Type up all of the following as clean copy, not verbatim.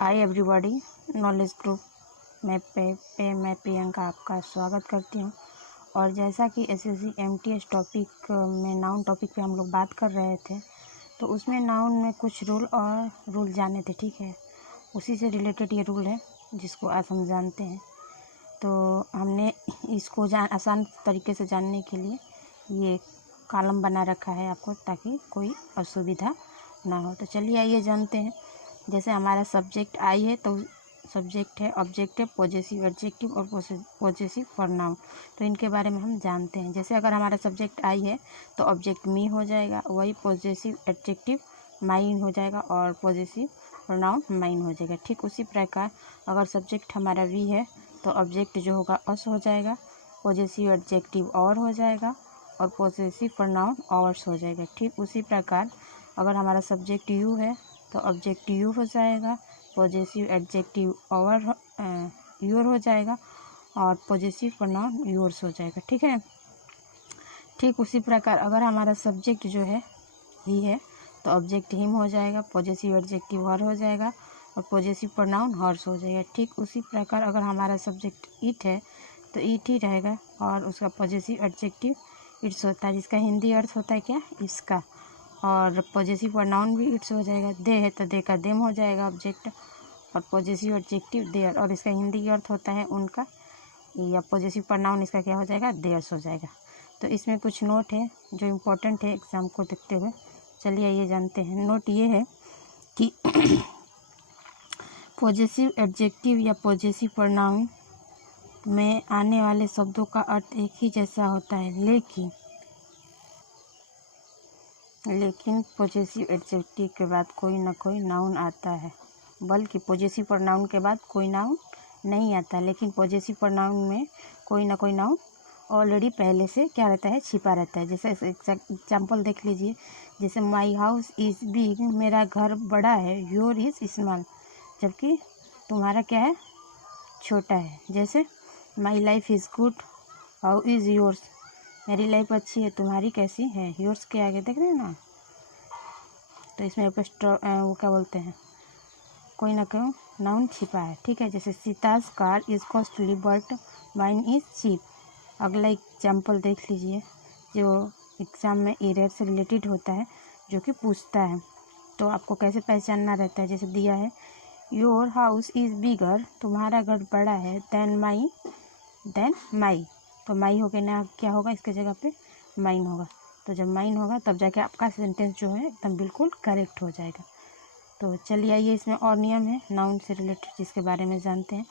Hi everybody, knowledge group में मैं प्रियंका आपका स्वागत करती हूँ। और जैसा कि एसएससी एमटीएस टॉपिक में नाउन टॉपिक पे हम लोग बात कर रहे थे, तो उसमें नाउन में कुछ रूल जाने थे। ठीक है, उसी से रिलेटेड ये रूल है जिसको आज हम जानते हैं। तो हमने इसको आसान तरीके से जानने के लिए ये कॉलम बना रखा है आपको, ताकि कोई असुविधा ना हो। तो चलिए आइए जानते हैं। जैसे हमारा सब्जेक्ट आई है, तो सब्जेक्ट है ऑब्जेक्टिव, पॉजेसिव, एडजेक्टिव और पॉजेसिव प्रोनाउन। तो इनके बारे में हम जानते हैं। जैसे अगर हमारा सब्जेक्ट आई है तो ऑब्जेक्ट मी हो जाएगा, वही पॉजेसिव एडजेक्टिव माइन हो जाएगा और पॉजेसिव प्रोनाउन माइन हो जाएगा। ठीक उसी प्रकार अगर सब्जेक्ट हमारा वी है तो ऑब्जेक्ट जो होगा अस हो जाएगा, पॉजेसिव एडजेक्टिव और हो जाएगा और पॉजेसिव प्रोनाउन ऑवर्स हो जाएगा। ठीक उसी प्रकार अगर हमारा सब्जेक्ट यू है तो ऑब्जेक्ट यू हो जाएगा, पॉजेसिव एडजेक्टिव योर हो जाएगा और पॉजेसिव प्रोनाउन योर्स हो जाएगा। ठीक है। ठीक उसी प्रकार अगर हमारा सब्जेक्ट जो है ही है तो ऑब्जेक्ट हिम हो जाएगा, पॉजेसिव एडजेक्टिव हर हो जाएगा और पॉजेसिव प्रोनाउन हर्स हो जाएगा। ठीक उसी प्रकार अगर हमारा सब्जेक्ट इट है तो इट ही रहेगा और उसका पॉजेसिव एडजेक्टिव इट्स होता है, जिसका हिंदी अर्थ होता है क्या, इसका। और पॉजेसिव प्रोनाउन भी इट्स हो जाएगा। दे है तो दे का देम हो जाएगा ऑब्जेक्ट और पॉजेसिव एडजेक्टिव देयर, और इसका हिंदी अर्थ होता है उनका, या पॉजेसिव प्रोनाउन इसका क्या हो जाएगा, देयर्स हो जाएगा। तो इसमें कुछ नोट है जो इम्पोर्टेंट है एग्जाम को देखते हुए। चलिए ये जानते हैं। नोट ये है कि पॉजेसिव एडजेक्टिव या पॉजेसिव प्रोनाउन में आने वाले शब्दों का अर्थ एक ही जैसा होता है, लेकिन पॉजेसिव एडजेक्टिव के बाद कोई ना कोई नाउन आता है, बल्कि पॉजेसिव प्रोनाउन के बाद कोई नाउन नहीं आता, लेकिन पॉजेसिव प्रोनाउन में कोई ना कोई नाउन ऑलरेडी पहले से क्या रहता है, छिपा रहता है। जैसे एग्जाम्पल देख लीजिए। जैसे माई हाउस इज़ बिग, मेरा घर बड़ा है, योर इज़ स्मॉल, जबकि तुम्हारा क्या है, छोटा है। जैसे my life is good, how is yours, मेरी लाइफ अच्छी है, तुम्हारी कैसी है, योर्स के आगे देख रहे हैं ना। तो इसमें वो क्या बोलते हैं, कोई ना कोई नाउन छिपा है। ठीक है। जैसे Sita's car is costly but mine is cheap. अगला एग्जाम्पल देख लीजिए जो एग्ज़ाम में एरर से रिलेटेड होता है, जो कि पूछता है। तो आपको कैसे पहचानना रहता है। जैसे दिया है योर हाउस इज़ बिगर, तुम्हारा घर बड़ा है, देन माई, तो माई हो गया ना, क्या होगा इसके जगह पे, माइन होगा। तो जब माइन होगा तब जाके आपका सेंटेंस जो है एकदम बिल्कुल करेक्ट हो जाएगा। तो चलिए आइए, इसमें और नियम है नाउन से रिलेटेड जिसके बारे में जानते हैं।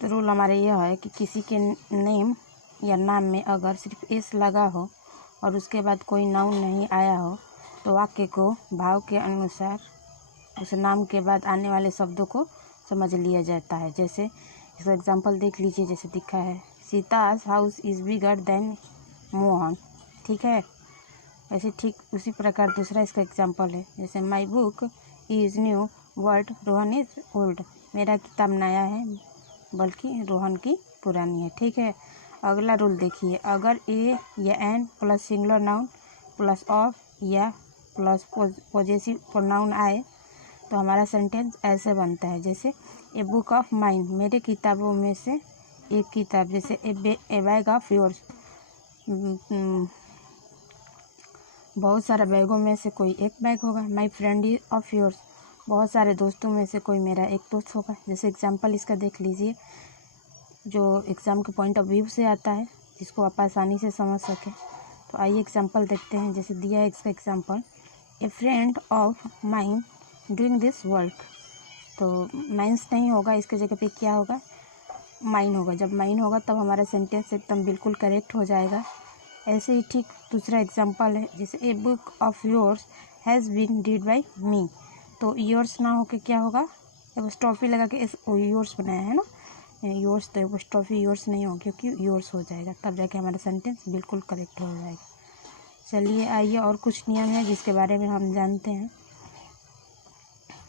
तो रूल हमारा यह है कि किसी के नेम या नाम में अगर सिर्फ एस लगा हो और उसके बाद कोई नाउन नहीं आया हो तो वाक्य को भाव के अनुसार उस नाम के बाद आने वाले शब्दों को समझ लिया जाता है। जैसे इसका एग्जांपल देख लीजिए, जैसे दिखा है Sita's house is bigger than Mohan. ठीक है। वैसे ठीक उसी प्रकार दूसरा इसका एग्जांपल है। जैसे my book is new but Rohan is old, मेरा किताब नया है बल्कि रोहन की पुरानी है। ठीक है। अगला रूल देखिए, अगर ए या an plus singular noun plus of या प्लस पॉजेसिव प्रोनाउन आए तो हमारा सेंटेंस ऐसे बनता है। जैसे ए बुक ऑफ माइन, मेरे किताबों में से एक किताब। जैसे ए बैग ऑफ योर्स, बहुत सारे बैगों में से कोई एक बैग होगा। My friend is of yours, बहुत सारे दोस्तों में से कोई मेरा एक दोस्त होगा। जैसे एग्जाम्पल इसका देख लीजिए जो एग्ज़ाम के पॉइंट ऑफ व्यू से आता है, जिसको आप आसानी से समझ सकें। तो आइए एग्जाम्पल देखते हैं। जैसे दिया है इसका example, A friend of mine doing this work, तो माइंस नहीं होगा, इसके जगह पे क्या होगा, माइन होगा। जब माइन होगा तब हमारा सेंटेंस एकदम बिल्कुल करेक्ट हो जाएगा। ऐसे ही ठीक दूसरा एग्जांपल है। जैसे a book of yours has been read by me, तो योर्स ना होके क्या होगा, एपोस्ट्रोफी लगा के योर्स बनाया है ना, योर्स, तो एपोस्ट्रोफी योर्स नहीं हो, क्योंकि योर्स हो जाएगा, तब जाके हमारा सेंटेंस बिल्कुल करेक्ट हो जाएगा। चलिए आइए और कुछ नियम है जिसके बारे में हम जानते हैं,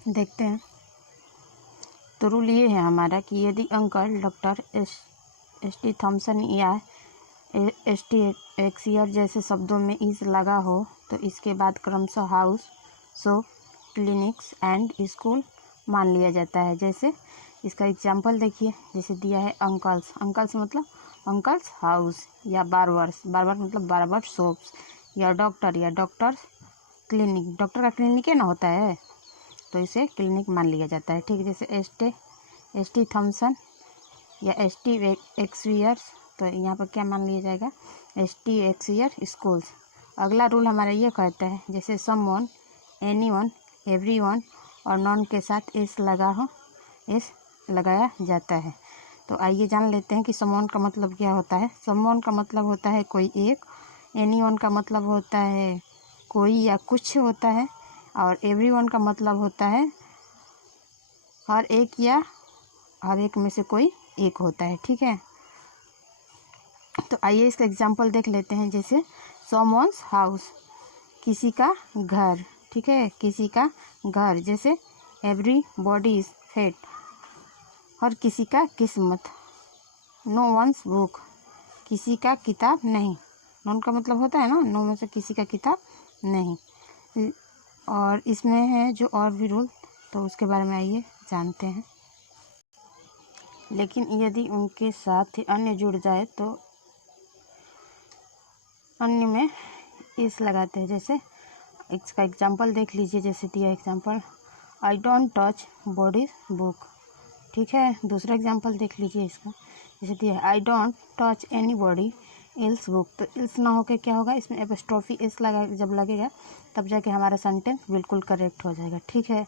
देखते हैं। तो रूल ये है हमारा कि यदि uncle doctor S T Thomson या एस टी एक्सियर जैसे शब्दों में इस लगा हो तो इसके बाद क्रमशः house, shop clinics and school मान लिया जाता है। जैसे इसका एग्जाम्पल देखिए, जैसे दिया है अंकल्स, अंकल्स मतलब अंकल्स हाउस, या बार्बर्स, बार्बर मतलब बार्बर शॉप्स, या डॉक्टर्स क्लिनिक, डॉक्टर का क्लिनिक है ना होता है, तो इसे क्लिनिक मान लिया जाता है। ठीक है, जैसे एस टी थॉम्सन या एस.टी. एक्सवियर्स, तो यहाँ पर क्या मान लिया जाएगा, एस.टी. एक्सवियर स्कूल्स। अगला रूल हमारा ये कहता है, जैसे समवन, एनीवन, एवरीवन और नॉन के साथ एस लगाया जाता है। तो आइए जान लेते हैं कि समवन का मतलब क्या होता है। समवन का मतलब होता है कोई एक, एनीवन का मतलब होता है कोई या कुछ होता है, और एवरीवन का मतलब होता है हर एक या हर एक में से कोई एक होता है। ठीक है, तो आइए इसका एग्जाम्पल देख लेते हैं। जैसे समवन्स हाउस, किसी का घर। ठीक है, किसी का घर। जैसे एवरीबॉडी इज फेट, हर किसी का किस्मत। नो वंस बुक, किसी का किताब नहीं। नॉन का मतलब होता है ना, नो में से किसी का किताब नहीं। और इसमें है जो और भी रूल, तो उसके बारे में आइए जानते हैं। लेकिन यदि उनके साथ ही अन्य जुड़ जाए तो अन्य में इस लगाते हैं। जैसे इसका एग्जाम्पल देख लीजिए, जैसे दिया example, I don't touch body book. ठीक है, दूसरा एग्जाम्पल देख लीजिए इसका, जैसे दिया है, I don't touch any body else book. तो एल्स ना होकर क्या होगा, इसमें एपोस्ट्रोफी एस लगा, जब लगेगा तब जाके हमारा सेंटेंस बिल्कुल करेक्ट हो जाएगा। ठीक है,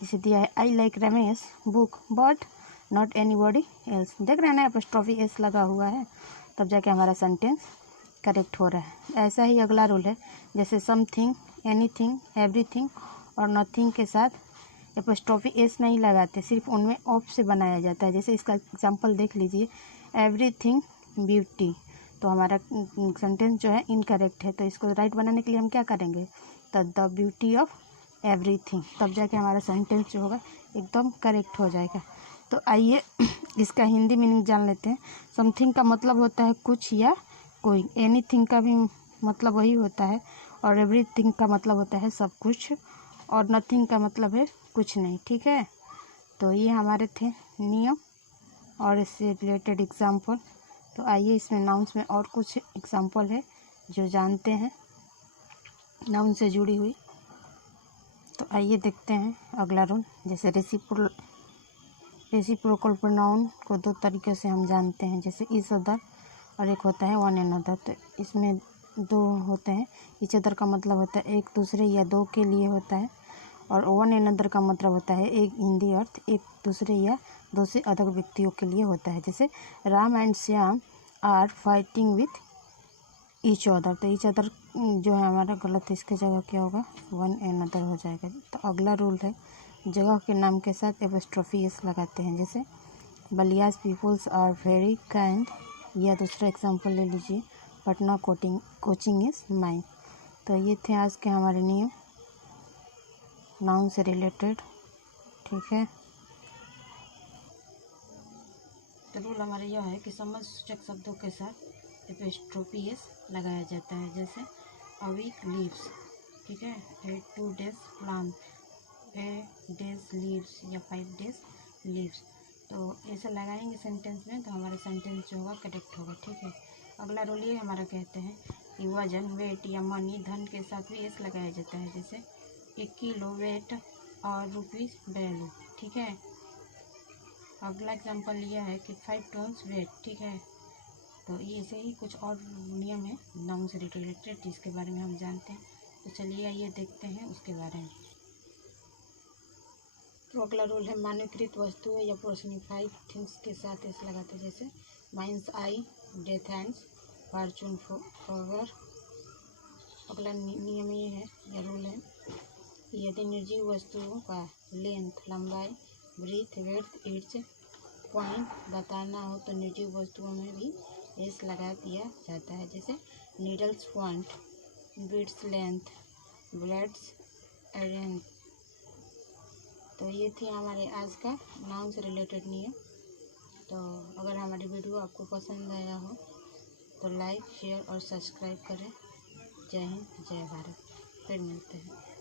जैसे दिया है, I like Ramesh book but not any body else. देख रहे हैं ना, एपोस्ट्रोफी एस लगा हुआ है, तब जाके हमारा सेंटेंस करेक्ट हो रहा है। ऐसा ही अगला रूल है, जैसे समथिंग, एनीथिंग, एवरीथिंग और नथिंग के साथ एपोस्ट्रोफी एस नहीं लगाते, सिर्फ उनमें ऑफ से बनाया जाता है। जैसे इसका एग्जांपल देख लीजिए, एवरीथिंग ब्यूटी, तो हमारा सेंटेंस जो है इनकरेक्ट है, तो इसको राइट बनाने के लिए हम क्या करेंगे, तो द ब्यूटी ऑफ एवरीथिंग, तब जाके हमारा सेंटेंस जो होगा एकदम करेक्ट हो जाएगा। तो आइए इसका हिंदी मीनिंग जान लेते हैं। समथिंग का मतलब होता है कुछ या कोई, एनीथिंग का भी मतलब वही होता है, और एवरीथिंग का मतलब होता है सब कुछ, और नथिंग का मतलब है कुछ नहीं। ठीक है, तो ये हमारे थे नियम और इससे रिलेटेड एग्जाम्पल। तो आइए इसमें नाउन्स में और कुछ एग्जाम्पल है जो जानते हैं नाउन से जुड़ी हुई। तो आइए देखते हैं अगला रूल। जैसे रेसिप्रोकल प्रोनाउन को दो तरीके से हम जानते हैं, जैसे इस अदर और एक होता है वन अनदर। तो इसमें दो होते हैं, ईच अदर का मतलब होता है एक दूसरे या दो के लिए होता है, और वन अनदर का मतलब होता है एक इन दी अर्थ, एक दूसरे या दो से अधिक व्यक्तियों के लिए होता है। जैसे Ram and Shyam are fighting with each other, तो ईच अदर जो है हमारा गलत है, इसके जगह क्या होगा, वन अनदर हो जाएगा। तो अगला रूल है, जगह के नाम के साथ एपोस्ट्रोफी एस लगाते हैं। जैसे बलियाज पीपल्स आर वेरी काइंड, या दूसरा एग्जांपल ले लीजिए, पटना कोचिंग इज माइन। तो ये थे आज के हमारे नियम नाउन से रिलेटेड। ठीक है, तो रूल हमारा यह है कि समझसूचक शब्दों के साथ एपोस्ट्रोफी एस लगाया जाता है। जैसे अ वीक लीव्स, ठीक है, ए 2 days प्लांट, ए डेज लीव्स या 5 days लीव्स। तो ऐसे लगाएंगे सेंटेंस में तो हमारा सेंटेंस जो होगा करेक्ट होगा। ठीक है, अगला रूल ये हमारा कहते हैं कि वजन, वेट या मनी, धन के साथ भी एस लगाया जाता है। जैसे 1 किलो वेट और रुपीज़ वैल्यू। ठीक है, अगला एग्जांपल लिया है कि 5 टन्स वेट। ठीक है, तो ये ऐसे ही कुछ और नियम है नाउन से रिलेटेड जिसके बारे में हम जानते हैं। तो चलिए आइए देखते हैं उसके बारे में। तो अगला रूल है, मानकीकृत वस्तुएं या पर्सनिफाइड थिंग्स के साथ एस लगाते हैं। जैसे mines I, death hands, Fortune for. अगला नियम ये है या रूल है, यदि निर्जीव वस्तुओं का लेंथ, लंबाई, ब्रीथ, विड्थ, एज, पॉइंट बताना हो तो निर्जीव वस्तुओं में भी एस लगा दिया जाता है। जैसे needles point, beads length, blades arrange. तो ये थी हमारे आज का नाउन से रिलेटेड नियम। तो अगर हमारी वीडियो आपको पसंद आया हो तो लाइक, शेयर और सब्सक्राइब करें। जय हिंद, जय भारत। फिर मिलते हैं।